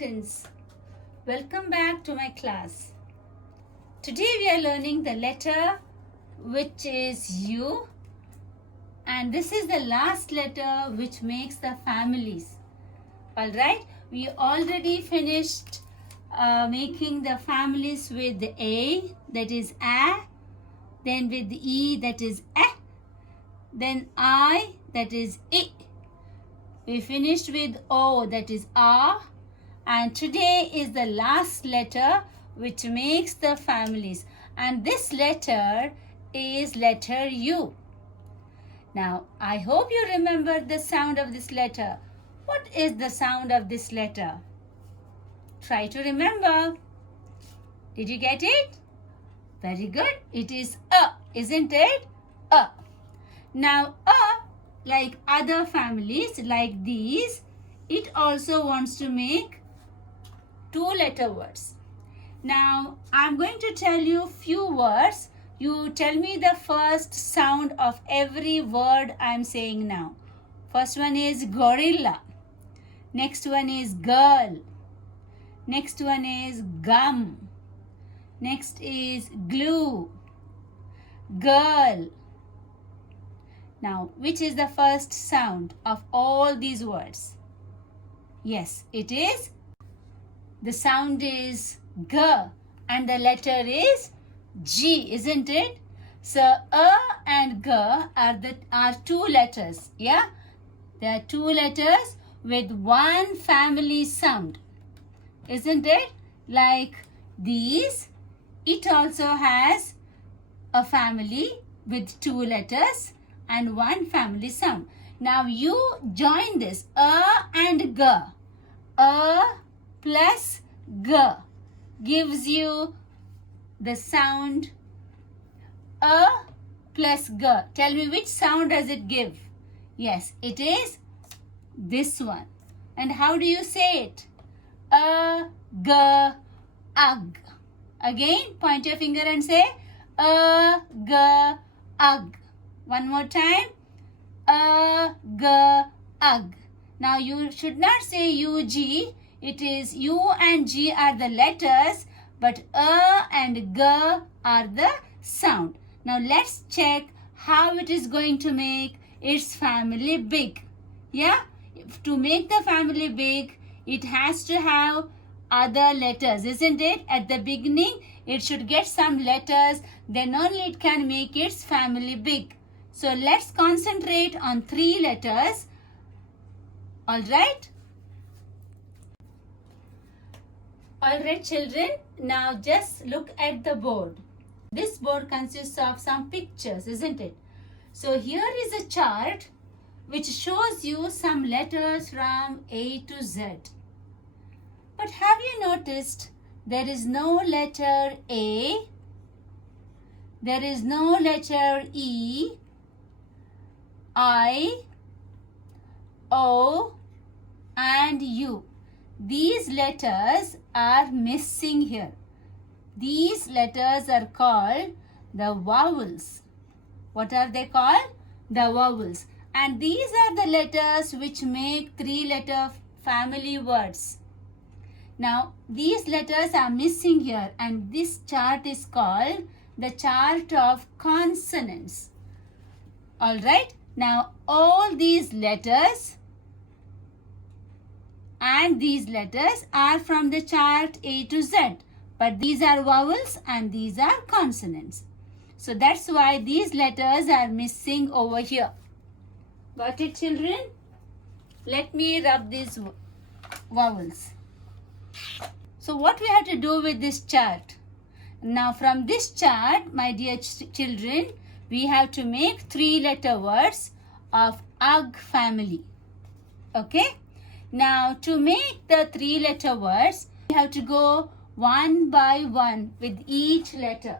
students, welcome back to my class. Today we are learning the letter which is U, and this is the last letter which makes the families. Alright, we already finished making the families with the A, that is A, then with the E, that is E, then I, that is I. We finished with O, that is A, and today is the last letter which makes the families, and this letter is letter U. Now, I hope you remember the sound of this letter. What is the sound of this letter? Try to remember. Did you get it? Very good. It is A, isn't it? A. Now, A, like other families, like these, it also wants to make two-letter words. Now, I'm going to tell you few words. You tell me the first sound of every word I'm saying now. First one is gorilla. Next one is girl. Next one is gum. Next is glue. Girl. Now, which is the first sound of all these words? Yes, it is. The sound is G and the letter is G, isn't it? So, A and G are two letters, yeah? They are two letters with one family sound, isn't it? Like these, it also has a family with two letters and one family sound. Now, you join this, A and G. A plus G gives you the sound A plus G. Tell me which sound does it give? Yes, it is this one. And how do you say it? A, G, ug. Again, point your finger and say A, G, ug. One more time. A, G, ug. Now, you should not say UG. It is U and G are the letters, but A and G are the sound. Now, let's check how it is going to make its family big. Yeah? To make the family big, it has to have other letters, isn't it? At the beginning, it should get some letters, then only it can make its family big. So, let's concentrate on 3 letters. Alright? Alright children, now just look at the board. This board consists of some pictures, isn't it? So here is a chart which shows you some letters from A to Z. But have you noticed there is no letter A, there is no letter E, I, O, and U. These letters are missing here. These letters are called the vowels. What are they called? The vowels. And these are the letters which make 3-letter family words. Now, these letters are missing here, and this chart is called the chart of consonants. Alright? Now, all these letters and these letters are from the chart A to Z. But these are vowels and these are consonants. So that's why these letters are missing over here. Got it, children? Let me rub these vowels. So what we have to do with this chart? Now from this chart, my dear children, we have to make 3-letter words of UG family. Okay? Now, to make the 3-letter words, we have to go one by one with each letter.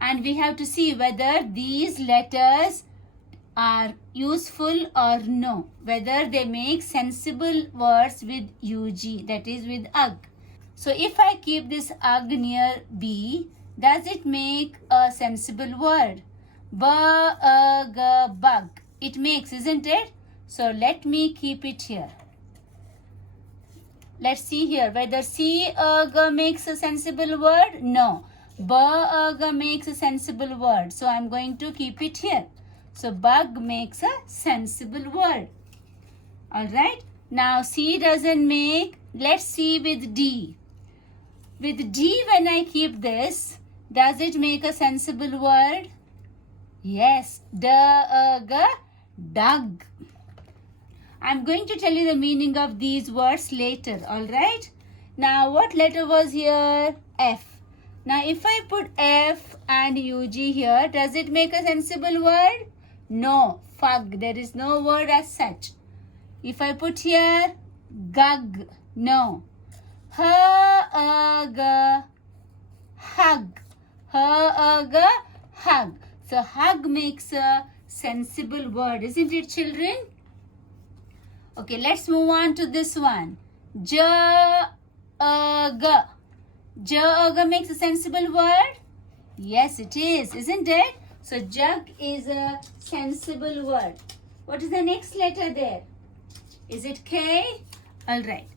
And we have to see whether these letters are useful or no. Whether they make sensible words with UG, that is with UG. So, if I keep this UG near B, does it make a sensible word? Bug. It makes, isn't it? So let me keep it here. Let's see here whether C G makes a sensible word. No. B G makes a sensible word. So I'm going to keep it here. So bug makes a sensible word. Alright. Now C doesn't make. Let's see with D. With D, when I keep this, does it make a sensible word? Yes. Dug. I'm going to tell you the meaning of these words later. Alright. Now what letter was here? F. Now if I put F and UG here, does it make a sensible word? No. Fug. There is no word as such. If I put here gug, no. Hug. Hug. So hug makes a sensible word, isn't it, children? Okay, let's move on to this one. Jug. Jug makes a sensible word? Yes, it is, isn't it? So jug is a sensible word. What is the next letter there? Is it K? Alright.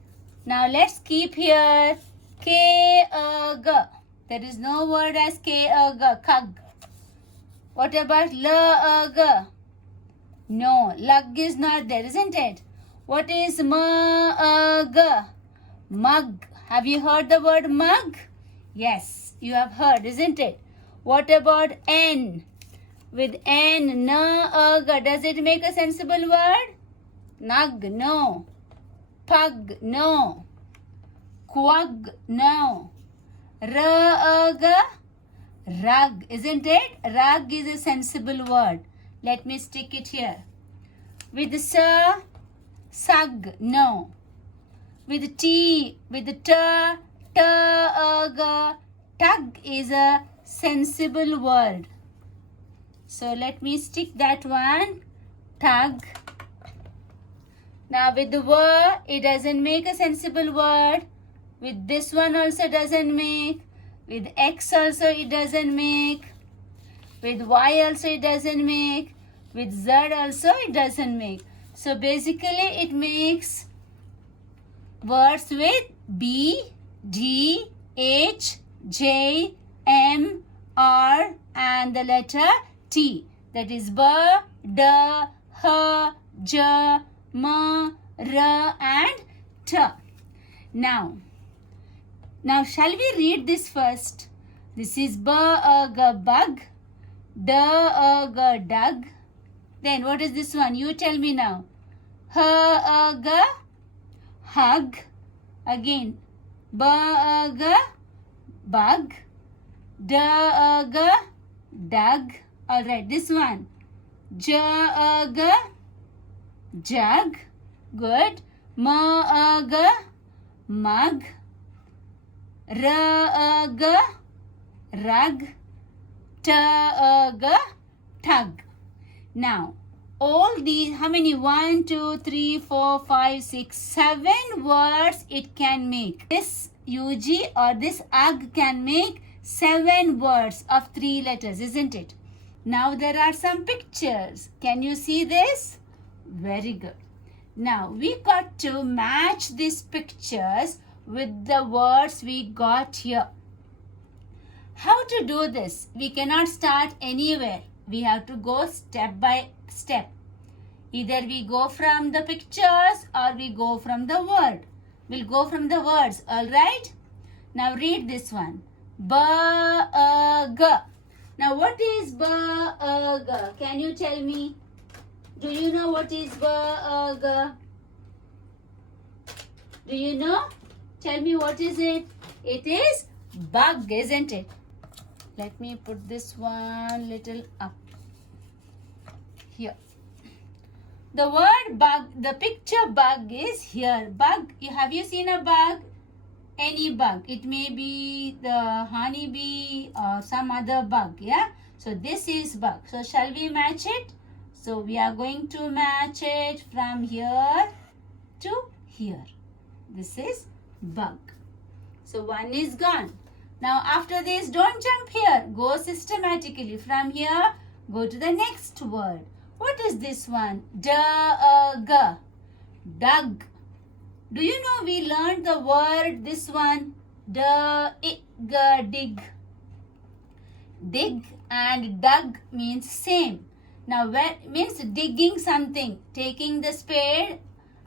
Now let's keep here K-G. There is no word as K-G. Kug. What about L-G? No, lug is not there, isn't it? What is mug? Mug. Have you heard the word mug? Yes, you have heard, isn't it? What about N? With N, N-G, does it make a sensible word? Nug, no. Pug, no. Quag, no. Rug, rug, isn't it? Rug is a sensible word. Let me stick it here. With sug, no. With T, with tug is a sensible word. So let me stick that one. Tug. Now with the word, it doesn't make a sensible word. With this one also doesn't make. With X also it doesn't make. With Y also it doesn't make. With Z also it doesn't make. So basically it makes words with B, D, H, J, M, R and the letter T. That is B, D, H, J, M, R and T. Now shall we read this first? This is bug, dug. Then what is this one? You tell me now. Hug, hug. Again, bug, bug, dug, dug. All right, this one. Jug, jug. Good. Mug, mug. Rug, rug. Tug, tug. Now, all these, how many? 1, 2, 3, 4, 5, 6, 7 words it can make. This UG or this UG can make 7 words of 3 letters, isn't it? Now, there are some pictures. Can you see this? Very good. Now, we got to match these pictures with the words we got here. How to do this? We cannot start anywhere. We have to go step by step. Either we go from the pictures or we go from the word. We'll go from the words, alright? Now read this one. Bug. Now what is bug? Can you tell me? Do you know what is bug? Do you know? Tell me what is it? It is bug, isn't it? Let me put this one little up. Here. The word bug, the picture bug is here. Bug, have you seen a bug? Any bug. It may be the honeybee or some other bug, yeah? So this is bug. So shall we match it? So we are going to match it from here to here. This is bug. So one is gone. Now after this, don't jump here. Go systematically. From here, go to the next word. What is this one? Dug. Dug. Do you know we learned the word, this one, dig. Dig and dug means same. Now where means digging something, taking the spade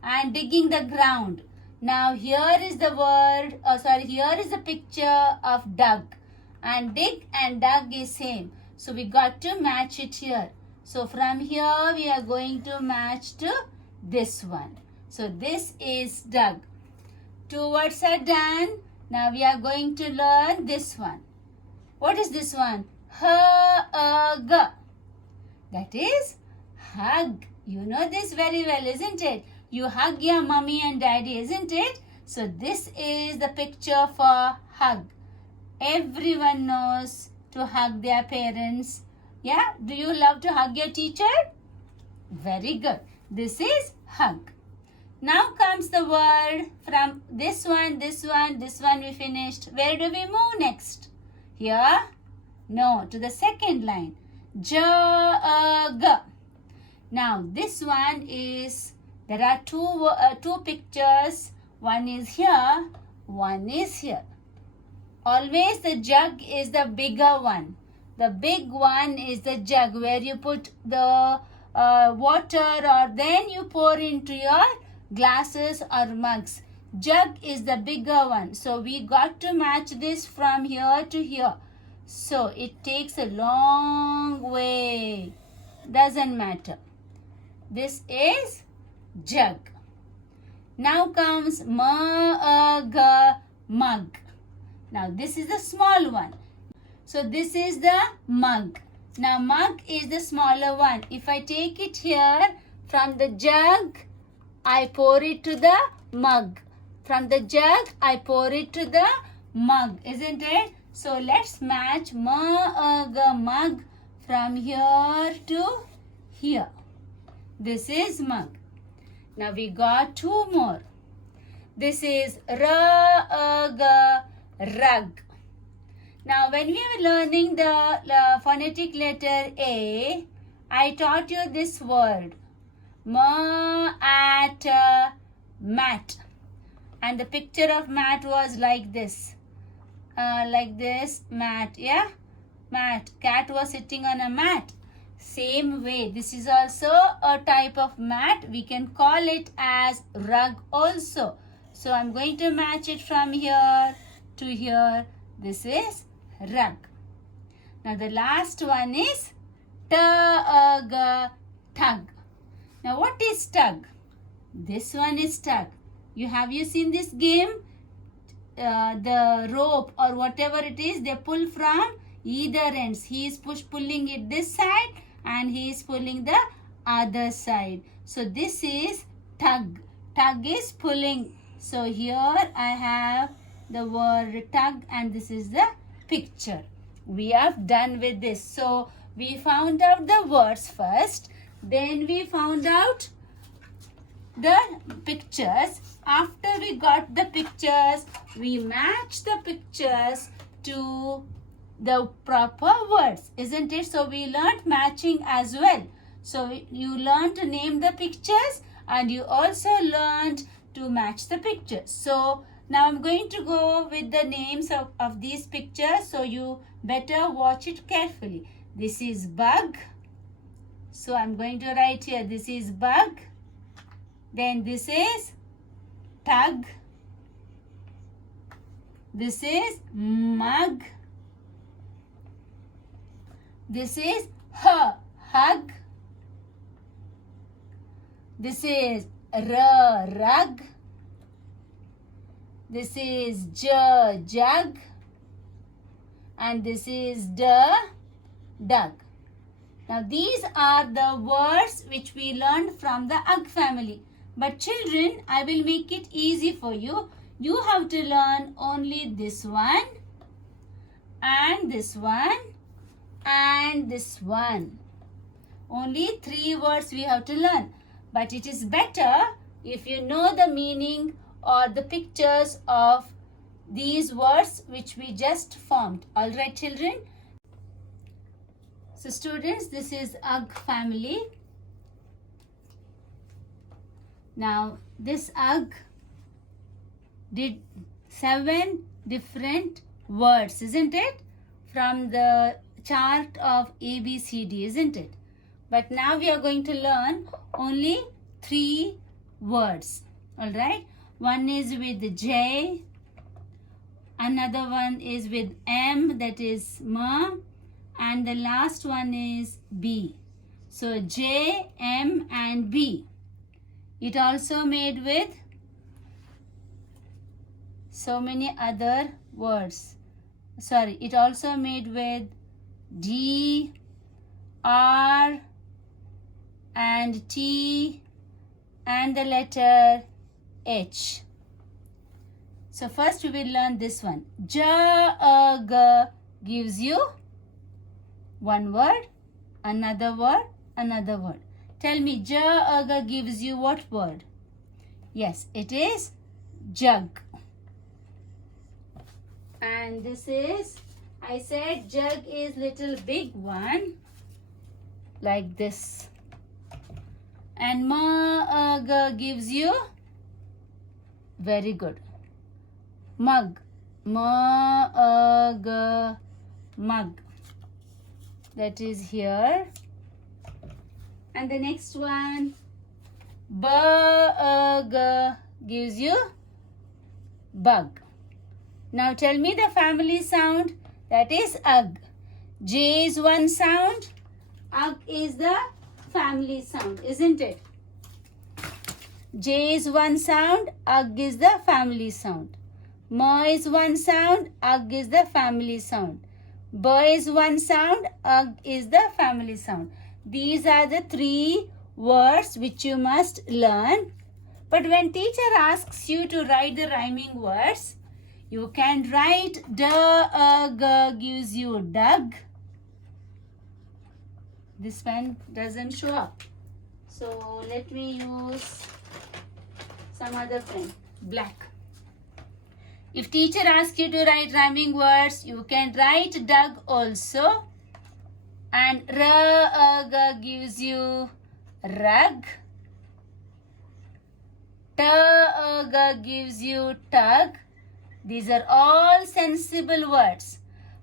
and digging the ground. Now here is the word, here is the picture of dug, and dig and dug is same. So we got to match it here. So from here we are going to match to this one. So this is dug. Two words are done. Now we are going to learn this one. What is this one? Hug. That is hug. You know this very well, isn't it? You hug your mommy and daddy, isn't it? So this is the picture for hug. Everyone knows to hug their parents. Yeah? Do you love to hug your teacher? Very good. This is hug. Now comes the word from this one we finished. Where do we move next? Here? No, to the second line. Jug. Now this one is, there are two pictures. One is here, one is here. Always the jug is the bigger one. The big one is the jug where you put the water, or then you pour into your glasses or mugs. Jug is the bigger one. So we got to match this from here to here. So it takes a long way. Doesn't matter. This is jug. Now comes mug. Mug. Now this is the small one. So this is the mug. Now mug is the smaller one. If I take it here, from the jug, I pour it to the mug. From the jug, I pour it to the mug, isn't it? So let's match mug from here to here. This is mug. Now we got two more. This is rug. Now when we were learning the phonetic letter A, I taught you this word. Mat. And the picture of mat was like this. Mat, yeah? Mat. Cat was sitting on a mat. Same way, this is also a type of mat. We can call it as rug also. So I'm going to match it from here to here. This is rug. Now the last one is tug. Now what is tug? This one is tug. Have you seen this game? The rope or whatever it is, they pull from either ends. He is pulling it this side and he is pulling the other side. So this is tug. Tug is pulling. So here I have the word tug and this is the picture. We have done with this. So we found out the words first. Then we found out the pictures. After we got the pictures, we matched the pictures to the proper words, isn't it? So we learned matching as well. So you learned to name the pictures and you also learned to match the pictures. So now I'm going to go with the names of these pictures, so you better watch it carefully. This is bug. So I'm going to write here, this is bug. Then this is tug. This is mug. This is hug. This is rug. This is jug. And this is dug. Now these are the words which we learned from the ug family. But children, I will make it easy for you. You have to learn only this one and this one and this one. Only 3 words we have to learn. But it is better if you know the meaning or the pictures of these words which we just formed. Alright children? So students, this is ug family. Now this ug did 7 different words, isn't it? From the chart of A, B, C, D, isn't it? But now we are going to learn only 3 words. Alright? One is with J, another one is with M, that is Ma, and the last one is B. So J, M and B. It also made with so many other words. Sorry, it also made with D, R and T and the letter H. So first we will learn this one. J-A-G gives you one word, another word, another word. Tell me, J-A-G gives you what word? Yes, it is jug. And this is, I said jug is little big one, like this. And Ma-A-G gives you, very good, mug. Ma-A-G, mug. That is here. And the next one, Ba-A-G gives you bug. Now tell me the family sound, that is ug. J is one sound, ug is the family sound, isn't it? J is one sound, ug is the family sound. Ma is one sound, ug is the family sound. Ba is one sound, ug is the family sound. These are the 3 words which you must learn. But when teacher asks you to write the rhyming words, you can write D-A-G gives you dug. This one doesn't show up. So let me use some other pen, black. If teacher asks you to write rhyming words, you can write dug also. And R-A-G gives you rug. T-A-G gives you tug. These are all sensible words.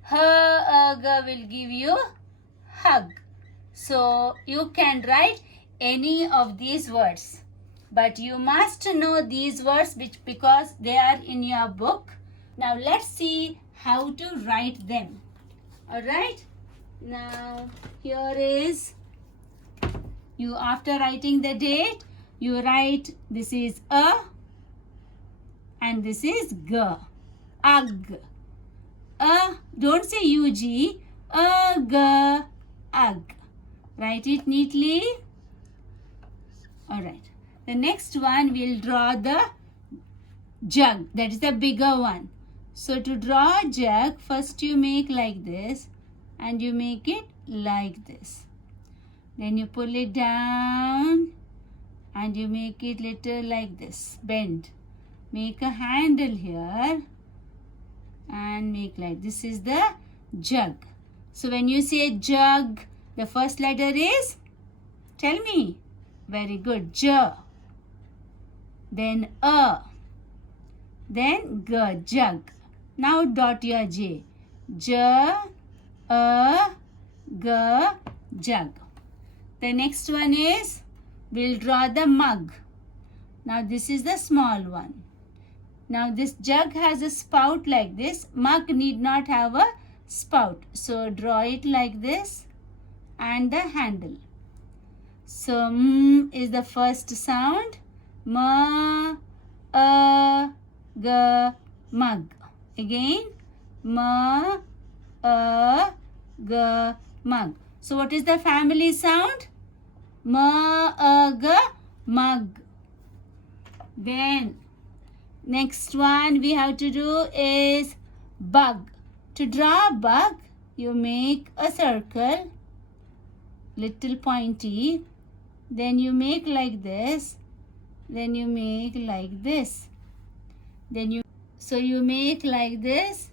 H-A-G will give you hug. So you can write any of these words. But you must know these words because they are in your book. Now let's see how to write them. Alright? Now here is, you after writing the date, you write this is A and this is G. Ug. Don't say UG. Ug. Ug. Write it neatly. Alright. The next one we'll draw the jug. That is the bigger one. So to draw a jug, first you make like this and you make it like this. Then you pull it down and you make it little like this. Bend. Make a handle here and make like this is the jug. So when you say jug, the first letter is, tell me. Very good. J. Then A. Then G. Jug. Now dot your J. J. A. G. Jug. The next one is, we'll draw the mug. Now this is the small one. Now this jug has a spout like this. Mug need not have a spout. So draw it like this and the handle. So M is the first sound. Ma, A, G, mug. Again, Ma, A, G, mug. So what is the family sound? Ma, A, G, mug. Then next one we have to do is bug. To draw a bug, you make a circle, little pointy. Then you make like this. Then you make like this. So you make like this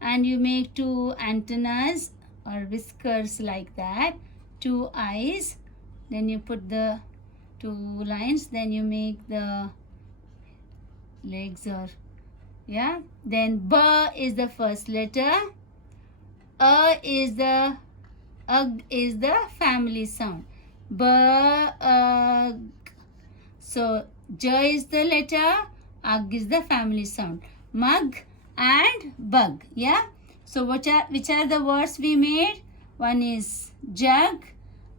and you make 2 antennas or whiskers like that, 2 eyes. Then you put the 2 lines. Then you make the legs or yeah. Then B is the first letter. Is the is the family sound. B so J is the letter, Ug is the family sound. Mug and bug. Yeah. So which are the words we made? One is jug,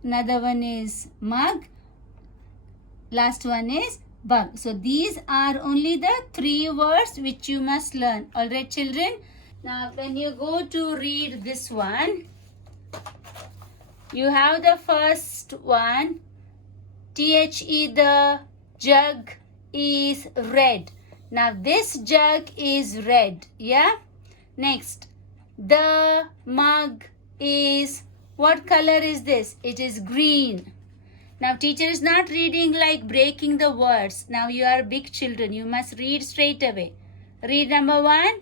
another one is mug, last one is bug. So these are only the 3 words which you must learn. Alright children. Now when you go to read this one, you have the first one. The jug is red. Now this jug is red. Yeah. Next, the mug is, what color is this? It is green. Now teacher is not reading like breaking the words. Now you are big children. You must read straight away. Read number 1.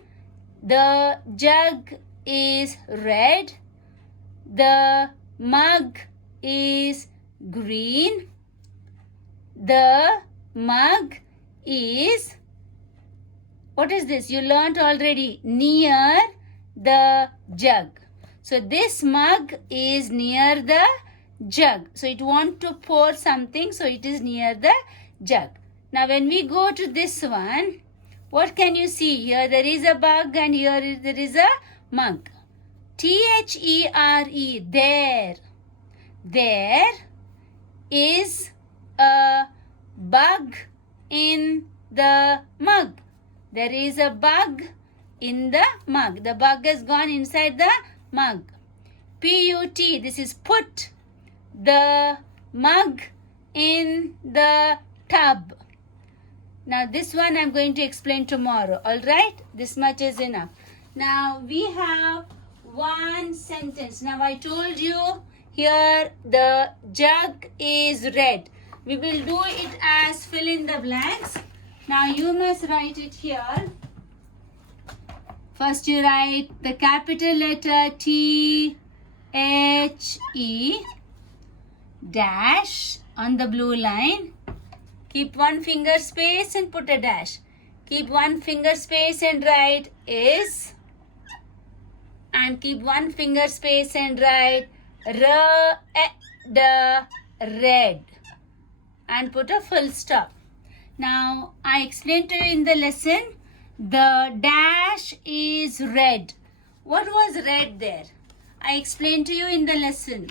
The jug is red. The mug is green. The mug is, what is this? You learnt already, near the jug. So this mug is near the jug. So it wants to pour something, so it is near the jug. Now when we go to this one, what can you see? Here there is a bug and here there is a mug. There. There is a bug in the mug. There is a bug in the mug. The bug has gone inside the mug. Put, this is put the mug in the tub. Now this one I'm going to explain tomorrow. Alright? This much is enough. Now we have one sentence. Now I told you here the jug is red. We will do it as fill in the blanks. Now you must write it here. First you write the capital letter THE dash on the blue line. Keep one finger space and put a dash. Keep one finger space and write is. And keep one finger space and write red. And put a full stop. Now I explained to you in the lesson, the dash is red. What was red there? I explained to you in the lesson.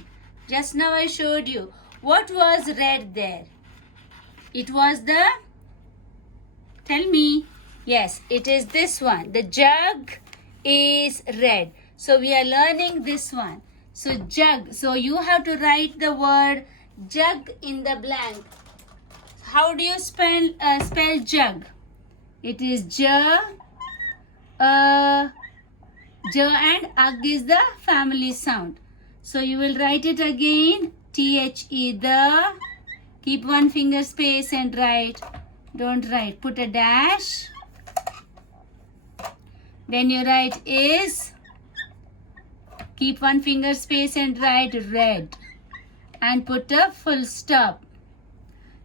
Just now I showed you. What was red there? It was the, tell me. Yes, it is this one. The jug is red. So we are learning this one. So jug. So you have to write the word jug in the blank. How do you spell jug? It is J. J and Ug is the family sound. So you will write it again. THE, the. Keep one finger space and write. Don't write. Put a dash. Then you write is. Keep one finger space and write red. And put a full stop.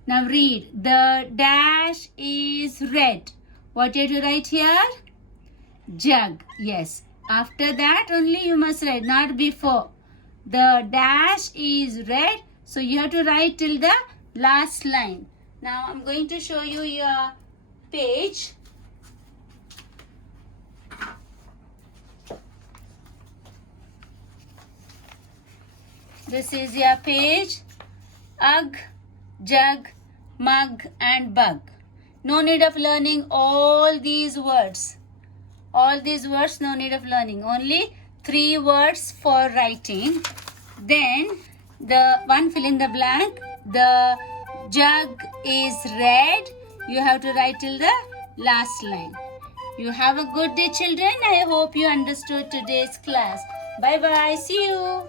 Now read. The dash is red. What did you write here? Jug. Yes. After that only you must write, not before. The dash is red. So you have to write till the last line. Now I'm going to show you your page. This is your page. Ug, jug, mug and bug. No need of learning all these words. All these words no need of learning. Only 3 words for writing. Then the one fill in the blank. The jug is red. You have to write till the last line. You have a good day children. I hope you understood today's class. Bye bye. See you.